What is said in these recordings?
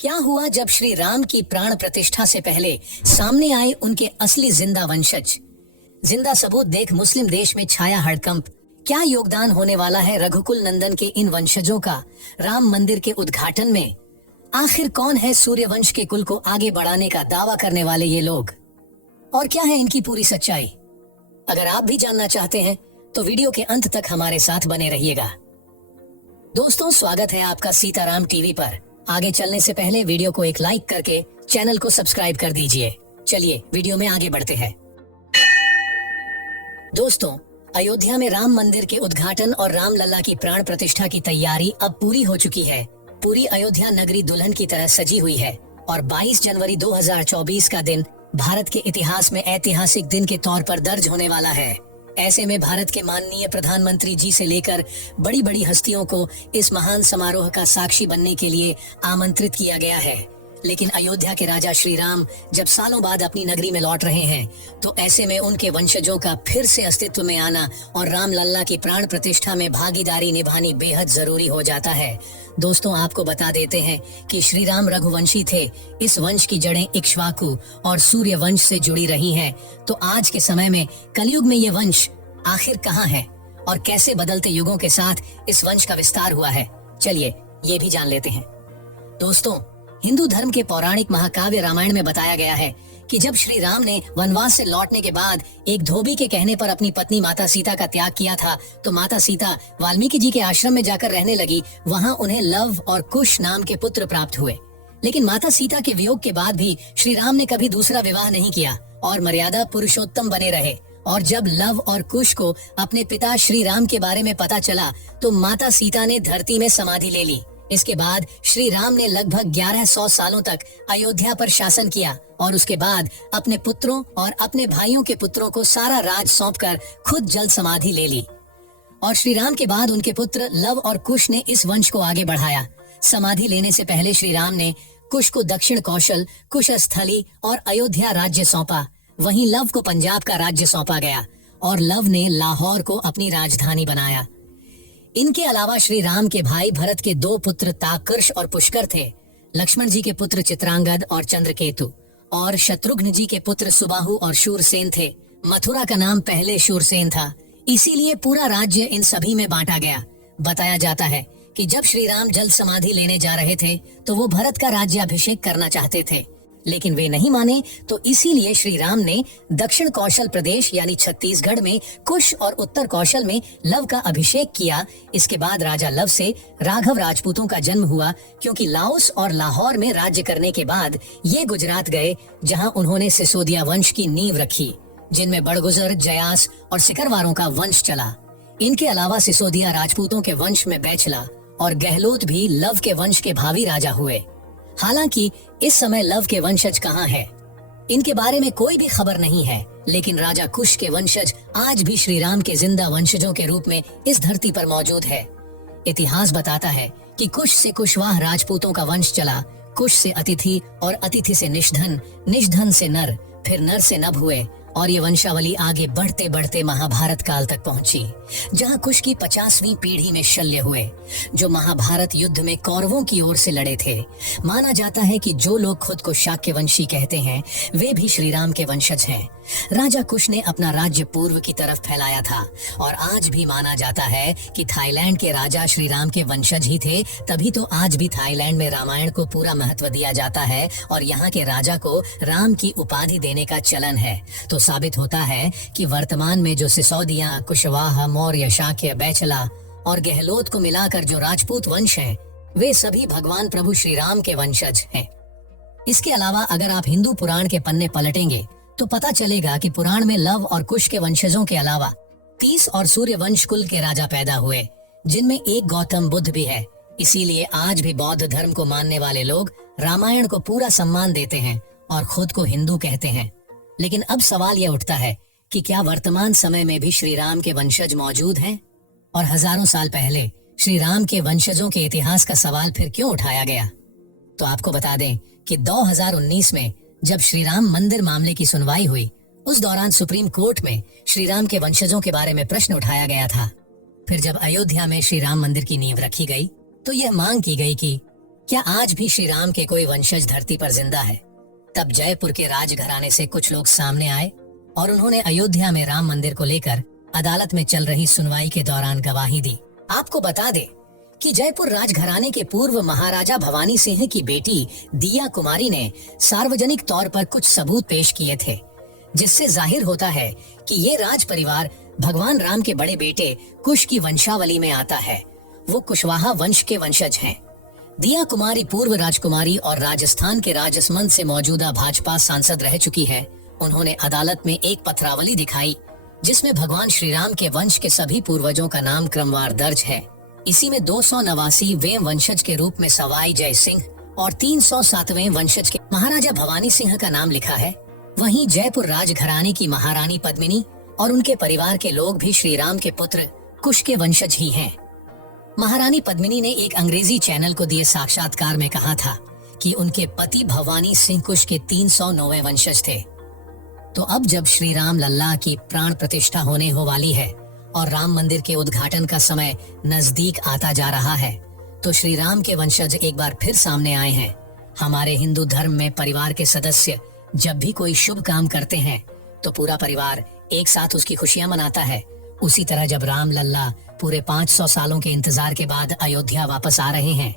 क्या हुआ जब श्री राम की प्राण प्रतिष्ठा से पहले सामने आए उनके असली जिंदा वंशज। जिंदा सबूत देख मुस्लिम देश में छाया हड़कंप। क्या योगदान होने वाला है रघुकुल नंदन के इन वंशजों का राम मंदिर के उद्घाटन में। आखिर कौन है सूर्यवंश के कुल को आगे बढ़ाने का दावा करने वाले ये लोग, और क्या है इनकी पूरी सच्चाई। अगर आप भी जानना चाहते हैं तो वीडियो के अंत तक हमारे साथ बने रहिएगा। दोस्तों, स्वागत है आपका सीताराम टीवी पर। आगे चलने से पहले वीडियो को एक लाइक करके चैनल को सब्सक्राइब कर दीजिए। चलिए वीडियो में आगे बढ़ते हैं। दोस्तों, अयोध्या में राम मंदिर के उद्घाटन और राम लल्ला की प्राण प्रतिष्ठा की तैयारी अब पूरी हो चुकी है। पूरी अयोध्या नगरी दुल्हन की तरह सजी हुई है और 22 जनवरी 2024 का दिन भारत के इतिहास में ऐतिहासिक दिन के तौर पर दर्ज होने वाला है। ऐसे में भारत के माननीय प्रधानमंत्री जी से लेकर बड़ी बड़ी हस्तियों को इस महान समारोह का साक्षी बनने के लिए आमंत्रित किया गया है। लेकिन अयोध्या के राजा श्री राम जब सालों बाद अपनी नगरी में लौट रहे हैं, तो ऐसे में उनके वंशजों का फिर से अस्तित्व में आना और राम लल्ला की प्राण प्रतिष्ठा में भागीदारी निभानी बेहद जरूरी हो जाता है। दोस्तों, आपको बता देते हैं कि श्री राम रघुवंशी थे। इस वंश की जड़ें इक्ष्वाकु और सूर्य वंश से जुड़ी रही हैं। तो आज के समय में कलयुग में ये वंश आखिर कहाँ है और कैसे बदलते युगों के साथ इस वंश का विस्तार हुआ है, चलिए ये भी जान लेते हैं। दोस्तों, हिंदू धर्म के पौराणिक महाकाव्य रामायण में बताया गया है कि जब श्री राम ने वनवास से लौटने के बाद एक धोबी के कहने पर अपनी पत्नी माता सीता का त्याग किया था, तो माता सीता वाल्मीकि जी के आश्रम में जाकर रहने लगी। वहाँ उन्हें लव और कुश नाम के पुत्र प्राप्त हुए। लेकिन माता सीता के वियोग के बाद भी श्री राम ने कभी दूसरा विवाह नहीं किया और मर्यादा पुरुषोत्तम बने रहे। और जब लव और कुश को अपने पिता श्री राम के बारे में पता चला, तो माता सीता ने धरती में समाधि ले ली। इसके बाद श्री राम ने लगभग 1100 सालों तक अयोध्या पर शासन किया और उसके बाद अपने पुत्रों और अपने भाइयों के पुत्रों को सारा राज सौंपकर खुद जल समाधि ले ली। और श्री राम के बाद उनके पुत्र लव और कुश ने इस वंश को आगे बढ़ाया। समाधि लेने से पहले श्री राम ने कुश को दक्षिण कौशल, कुशस्थली और अयोध्या राज्य सौंपा। वहीं लव को पंजाब का राज्य सौंपा गया और लव ने लाहौर को अपनी राजधानी बनाया। इनके अलावा श्री राम के भाई भरत के 2 पुत्र ताकर्ष और पुष्कर थे। लक्ष्मण जी के पुत्र चित्रांगद और चंद्रकेतु और शत्रुघ्न जी के पुत्र सुबाहु और शूरसेन थे। मथुरा का नाम पहले शूरसेन था, इसीलिए पूरा राज्य इन सभी में बांटा गया। बताया जाता है कि जब श्री राम जल समाधि लेने जा रहे थे, तो वो भरत का राज्याभिषेक करना चाहते थे, लेकिन वे नहीं माने। तो इसीलिए श्री राम ने दक्षिण कौशल प्रदेश यानी छत्तीसगढ़ में कुश और उत्तर कौशल में लव का अभिषेक किया। इसके बाद राजा लव से राघव राजपूतों का जन्म हुआ, क्योंकि लाओस और लाहौर में राज्य करने के बाद ये गुजरात गए, जहां उन्होंने सिसोदिया वंश की नींव रखी, जिनमें बड़गुजर, जयास और सिकरवारों का वंश चला। इनके अलावा सिसोदिया राजपूतों के वंश में बैचला और गहलोत भी लव के वंश के भावी राजा हुए। हालांकि इस समय लव के वंशज कहाँ हैं, इनके बारे में कोई भी खबर नहीं है। लेकिन राजा कुश के वंशज आज भी श्री राम के जिंदा वंशजों के रूप में इस धरती पर मौजूद है। इतिहास बताता है कि कुश से कुशवाह राजपूतों का वंश चला। कुश से अतिथि और अतिथि से निषधन, निषधन से नर, फिर नर से नभ हुए और ये वंशावली आगे बढ़ते बढ़ते महाभारत काल तक पहुंची, जहां कुश की 50वीं पीढ़ी में शल्य हुए, जो महाभारत युद्ध में कौरवों की ओर से लड़े थे। माना जाता है कि जो लोग खुद को शाक्यवंशी कहते हैं, वे भी श्री राम के वंशज हैं। राजा कुश ने अपना राज्य पूर्व की तरफ फैलाया था और आज भी माना जाता है कि थाईलैंड के राजा श्री राम के वंशज ही थे। तभी तो आज भी थाईलैंड में रामायण को पूरा महत्व दिया जाता है और यहाँ के राजा को राम की उपाधि देने का चलन है। तो साबित होता है कि वर्तमान में जो सिसोदिया, कुशवाहा, मौर्य, शाक्य, बैचला और गहलोत को मिलाकर जो राजपूत वंश हैं, वे सभी भगवान प्रभु श्री राम के वंशज हैं। इसके अलावा अगर आप हिंदू पुराण के पन्ने पलटेंगे तो पता चलेगा कि पुराण में लव और कुश के वंशजों के अलावा 30 और सूर्य वंश कुल के राजा पैदा हुए, जिनमें एक गौतम बुद्ध भी है। इसीलिए आज भी बौद्ध धर्म को मानने वाले लोग रामायण को पूरा सम्मान देते हैं और खुद को हिंदू कहते हैं। लेकिन अब सवाल यह उठता है कि क्या वर्तमान समय में भी श्री राम के वंशज मौजूद हैं? और हजारों साल पहले श्री राम के वंशजों के इतिहास का सवाल फिर क्यों उठाया गया? तो आपको बता दें कि 2019 में जब श्री राम मंदिर मामले की सुनवाई हुई, उस दौरान सुप्रीम कोर्ट में श्री राम के वंशजों के बारे में प्रश्न उठाया गया था। फिर जब अयोध्या में श्री राम मंदिर की नींव रखी गई, तो यह मांग की गई कि क्या आज भी श्री राम के कोई वंशज धरती पर जिंदा है? तब जयपुर के राजघराने से कुछ लोग सामने आए और उन्होंने अयोध्या में राम मंदिर को लेकर अदालत में चल रही सुनवाई के दौरान गवाही दी। आपको बता दे कि जयपुर राजघराने के पूर्व महाराजा भवानी सिंह की बेटी दिया कुमारी ने सार्वजनिक तौर पर कुछ सबूत पेश किए थे, जिससे जाहिर होता है कि ये राज परिवार भगवान राम के बड़े बेटे कुश की वंशावली में आता है। वो कुशवाहा वंश के वंशज हैं। दिया कुमारी पूर्व राजकुमारी और राजस्थान के राजसमंद से मौजूदा भाजपा सांसद रह चुकी है। उन्होंने अदालत में एक पत्रावली दिखाई जिसमें भगवान श्री राम के वंश के सभी पूर्वजों का नाम क्रमवार दर्ज है। इसी में 289वें वंशज के रूप में सवाई जय सिंह और 307वें वंशज के महाराजा भवानी सिंह का नाम लिखा है। वहीं जयपुर राजघराने की महारानी पद्मिनी और उनके परिवार के लोग भी श्री राम के पुत्र कुश के वंशज ही हैं। महारानी पद्मिनी ने एक अंग्रेजी चैनल को दिए साक्षात्कार में कहा था कि उनके पति भवानी सिंह कुश के 309वें वंशज थे। तो अब जब श्री राम लल्ला की प्राण प्रतिष्ठा होने हो वाली है और राम मंदिर के उद्घाटन का समय नजदीक आता जा रहा है, तो श्री राम के वंशज एक बार फिर सामने आए हैं। हमारे हिंदू धर्म में परिवार के सदस्य जब भी कोई शुभ काम करते हैं तो पूरा परिवार एक साथ उसकी खुशियां मनाता है। उसी तरह जब राम लल्ला पूरे 500 सालों के इंतजार के बाद अयोध्या वापस आ रहे हैं,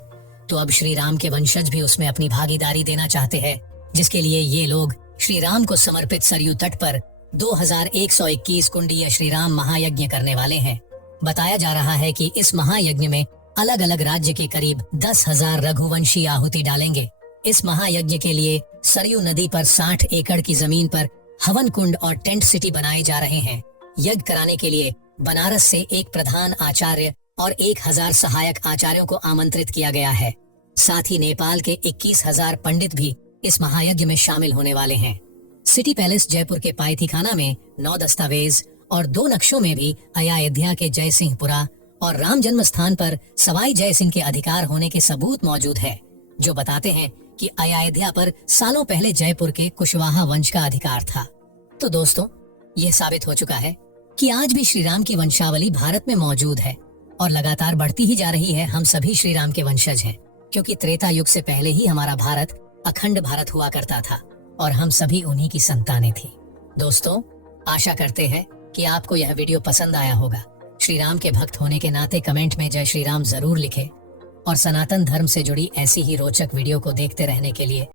तो अब श्री राम के वंशज भी उसमें अपनी भागीदारी देना चाहते हैं, जिसके लिए ये लोग श्री राम को समर्पित सरयू तट पर 2121 कुंडीय श्री राम महायज्ञ करने वाले हैं। बताया जा रहा है कि इस महायज्ञ में अलग अलग राज्य के करीब 10,000 रघुवंशी आहुति डालेंगे। इस महायज्ञ के लिए सरयू नदी पर 60 एकड़ की जमीन पर हवन कुंड और टेंट सिटी बनाए जा रहे हैं। यज्ञ कराने के लिए बनारस से एक प्रधान आचार्य और 1000 सहायक आचार्यों को आमंत्रित किया गया है। साथ ही नेपाल के 21,000 पंडित भी इस महायज्ञ में शामिल होने वाले हैं। सिटी पैलेस जयपुर के पायथीखाना में 9 दस्तावेज और 2 नक्शों में भी अयोध्या के जय सिंहपुरा और राम जन्म स्थान पर सवाई जय सिंह के अधिकार होने के सबूत मौजूद है, जो बताते हैं कि अयोध्या पर सालों पहले जयपुर के कुशवाहा वंश का अधिकार था। तो दोस्तों, यह साबित हो चुका है कि आज भी श्री राम की वंशावली भारत में मौजूद है और लगातार बढ़ती ही जा रही है। हम सभी श्री राम के वंशज हैं, क्योंकि त्रेता युग से पहले ही हमारा भारत अखंड भारत हुआ करता था और हम सभी उन्हीं की संतानें थी। दोस्तों, आशा करते हैं कि आपको यह वीडियो पसंद आया होगा। श्री राम के भक्त होने के नाते कमेंट में जय श्री राम जरूर लिखें और सनातन धर्म से जुड़ी ऐसी ही रोचक वीडियो को देखते रहने के लिए